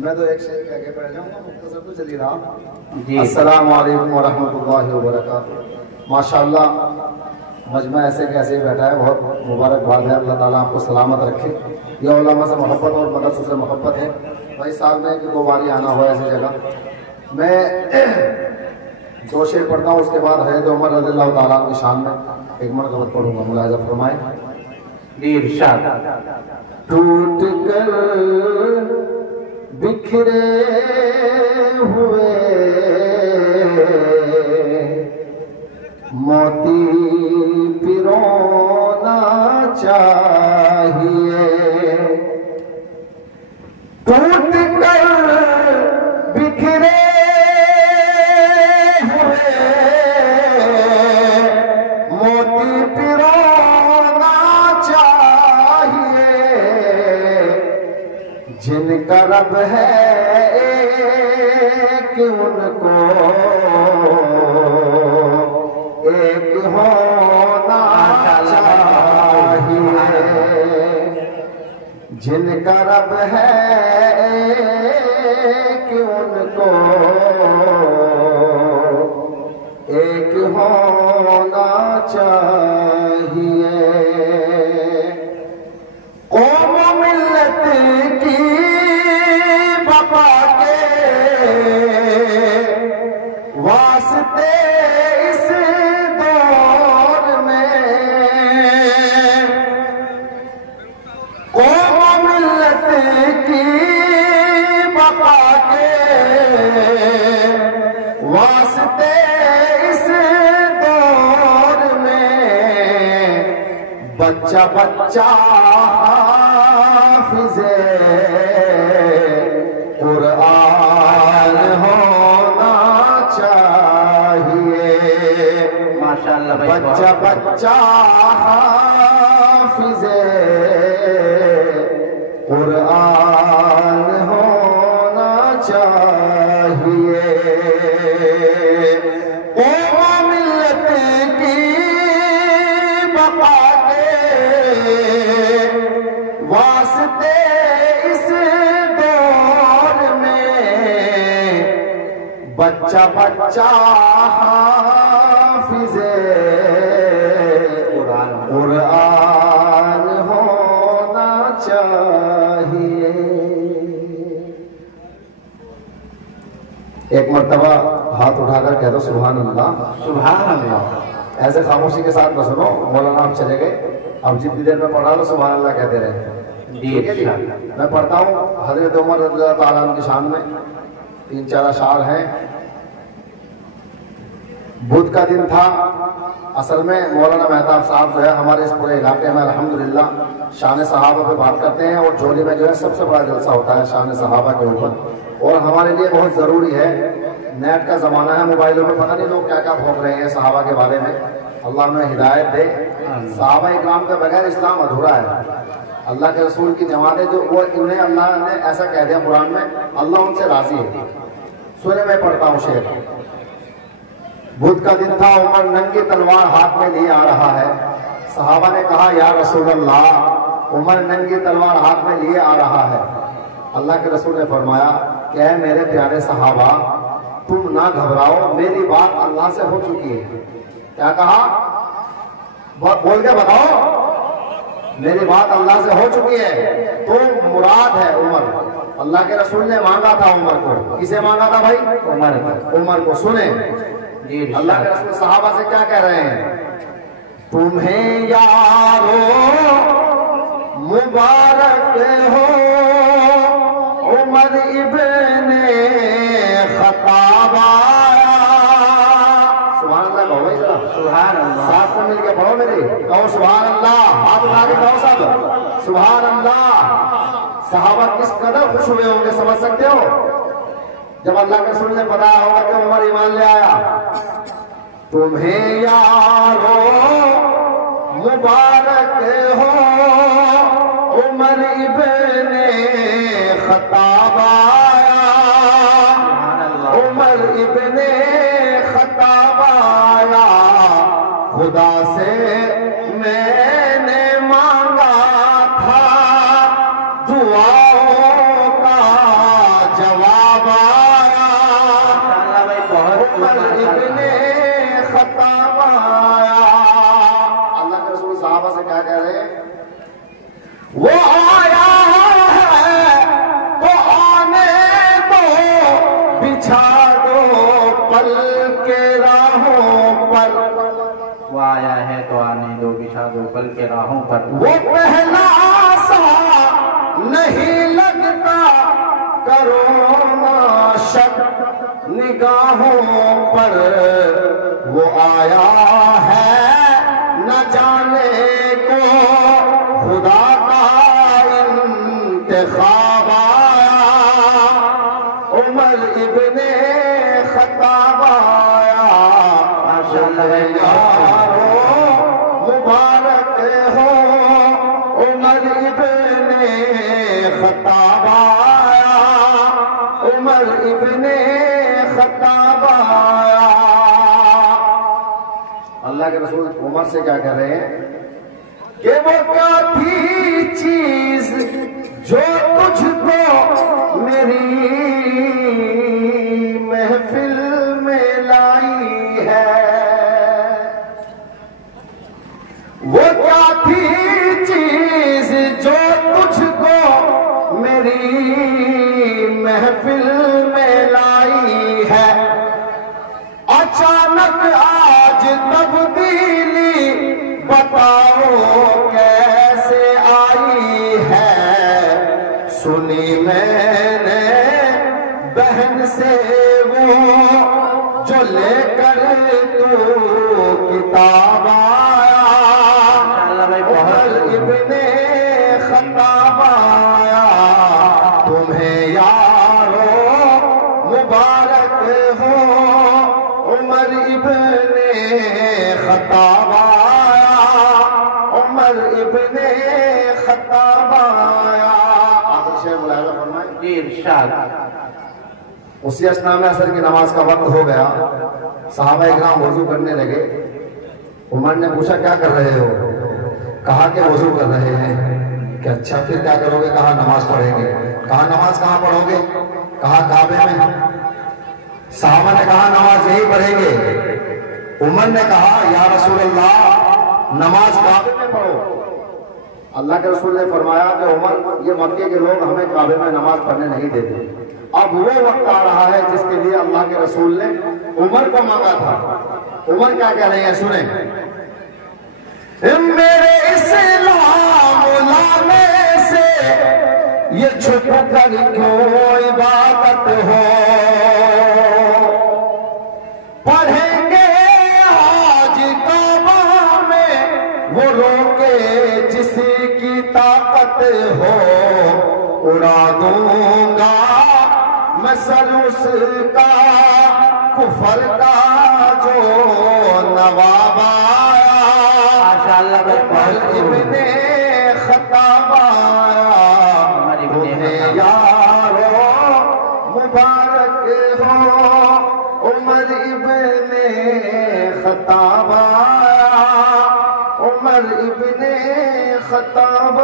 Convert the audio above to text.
मैं तो एक शेर कह के बैठ जाऊंगा, मुख्तसर तो चली रहा। अस्सलामु अलैकुम व रहमतुल्लाहि व बरकातुहू। माशाअल्लाह मजमा ऐसे कैसे बैठा है, बहुत मुबारकबाद है। अल्लाह ताला आपको सलामत रखे। यह उलमा से मोहब्बत और मदरसों से मोहब्बत है भाई। साल में 2 बार आना हो ऐसी जगह। मैं 2 शेर पढ़ता हूँ, उसके बाद हज़रत उमर रज़ियल्लाहु ताला की शान में एक मरतबा पढ़ूंगा। मुलाहिज़ा फरमाए। टूट कर बिखरे हुए मोती पिरोना चाहिए। टूट कर बिखरे हुए मोती पिरोना चाहिए। जिनका रब है एक उनको एक होना चाहिए। जिनका रब है एक उनको एक होना चाहिए। कौम मिल्लत की बका के वास्ते इस दौर में, कौम मिल्लत की बका के वास्ते इस दौर में बच्चा बच्चा हाफिज़े कुरान होना चाहिए। माशाअल्लाह। बच्चा बच्चा हाफिज़े कुरान होना चाहिए। कौम मिल्लत की बका वास्ते इस दौर में बच्चा बच्चा हाफिज़े कुरान होना चाहिए। एक मर्तबा हाथ उठाकर कह दो सुभान अल्लाह। सुभान अल्लाह। ऐसे खामोशी के साथ न सुनो, मौलाना आप चले गए, अब जितनी देर में पढ़ा लो सुभान अल्लाह कहते रहे। ठीक है जी। मैं पढ़ता हूँ हज़रत उमर रज़ियल्लाहु ताला अन्हु की शान में 3-4 अशार हैं। बुध का दिन था। असल में मौलाना मेहताब साहब जो है हमारे इस पूरे इलाके में अल्हम्दुलिल्लाह शान सहाबा पे बात करते हैं, और जोली में जो है सबसे बड़ा जलसा होता है शान सहाबा के ऊपर। और हमारे लिए बहुत ज़रूरी है। नेट का ज़माना है, मोबाइलों में पता नहीं लोग क्या क्या भोग रहे हैं सहाबा के बारे में। अल्लाह उन्हें हिदायत दे। सहाबा इकराम के बगैर इस्लाम अधूरा है। अल्लाह के रसूल की जमात जो वो इन्हें अल्लाह ने ऐसा कह दिया कुरान में, अल्लाह उनसे राजी है। सुने मैं पढ़ता हूँ शेर। बुध का दिन था, उमर नंगी तलवार हाथ में लिए आ रहा है। सहाबा ने कहा या रसूल अल्लाह, उमर नंगी तलवार हाथ में लिए आ रहा है। अल्लाह के रसूल ने फरमाया क्या मेरे प्यारे सहाबा तुम ना घबराओ, मेरी बात अल्लाह से हो चुकी है। क्या कहा? बोल के बताओ। मेरी बात अल्लाह से हो चुकी है। तो मुराद है उमर। अल्लाह के रसूल ने मांगा था उमर को। किसे मांगा था भाई? उमर को। सुने अल्लाह के रसूल सहाबा से क्या कह रहे हैं? तुम्हें यारो मुबारक हो उमर इब्ने खत्ताब आया। सुभान अल्लाह कहो भाई जरा। सुभान अल्लाह। साथ में मिलके पढ़ो मेरे। कहो सुभान अल्लाह। हाथ उठा के कहो सब सुभान अल्लाह। सहाबा किस कदर खुश हुए होंगे समझ सकते हो जब अल्लाह के रसूल ने बताया होगा कि उमर ईमान ले आया। तुम्हें यारो मुबारक हो उमर इब्ने खत्ताब आया। उमर इब्ने खत्ताब आया। खुदा से मैंने मांगा था दुआओं का इरशाद पल के राहों पर वो पहला सा नहीं लगता, करो ना शक निगाहों पर, वो आया है न जाने को खुदा का इंतखाब आया, उमर इब्ने खत्ताब आया। यारो मुबारक हो, उमर इब्ने खत्ताब आया, उमर इब्ने खत्ताब आया। अल्लाह के रसूल उमर से क्या कह रहे हैं कि वो क्या थी चीज जो तुझको मेरी महफिल में लाई है, वो क्या थी चीज जो तुझको मेरी महफिल में लाई है, अचानक आज तब्दीली बताओ कैसे आई है। सुनी मैंने बहन से वो जो लेकर तू किताब आया, उमर इब्ने खत्ताब आया। तुम्हें यारो मुबारक हो, उमर इब्ने खत्ताब आया, उमर इब्ने खत्ताब आया। आखिर शेर बुलाया फरमाए इरशाद। उसी अस्ना में असर की नमाज का वक्त हो गया, सहाबा इकराम वजू करने लगे। उमर ने पूछा क्या कर रहे हो? कहा कि वजू कर रहे हैं। कि अच्छा फिर क्या करोगे? कहा नमाज पढ़ेंगे। कहा नमाज कहाँ पढ़ोगे? कहा काबे में। साहबा ने कहा नमाज यही पढ़ेंगे। उमर ने कहा या रसूल अल्लाह नमाज काबे में पढ़ो। अल्लाह के रसूल ने फरमाया कि उमर ये मक्के के लोग हमें काबे में नमाज पढ़ने नहीं देते। अब वो वक्त आ रहा है जिसके लिए अल्लाह के रसूल ने उमर को मांगा था। उमर क्या कह रहे हैं सुने। मेरे इस्लाम लाने से ये छुप कर क्यों इबादत हो, पढ़ेंगे आज काबा में वो रोके जिसकी ताकत हो, उड़ा दूंगा मैं सर उसका कुफर का जो नवाब आया। उमर इब्ने खत्ताब आया। तुम्हें यारो मुबारक हो, उमर इब्ने खत्ताब आया, उमर इब्ने खत्ताब।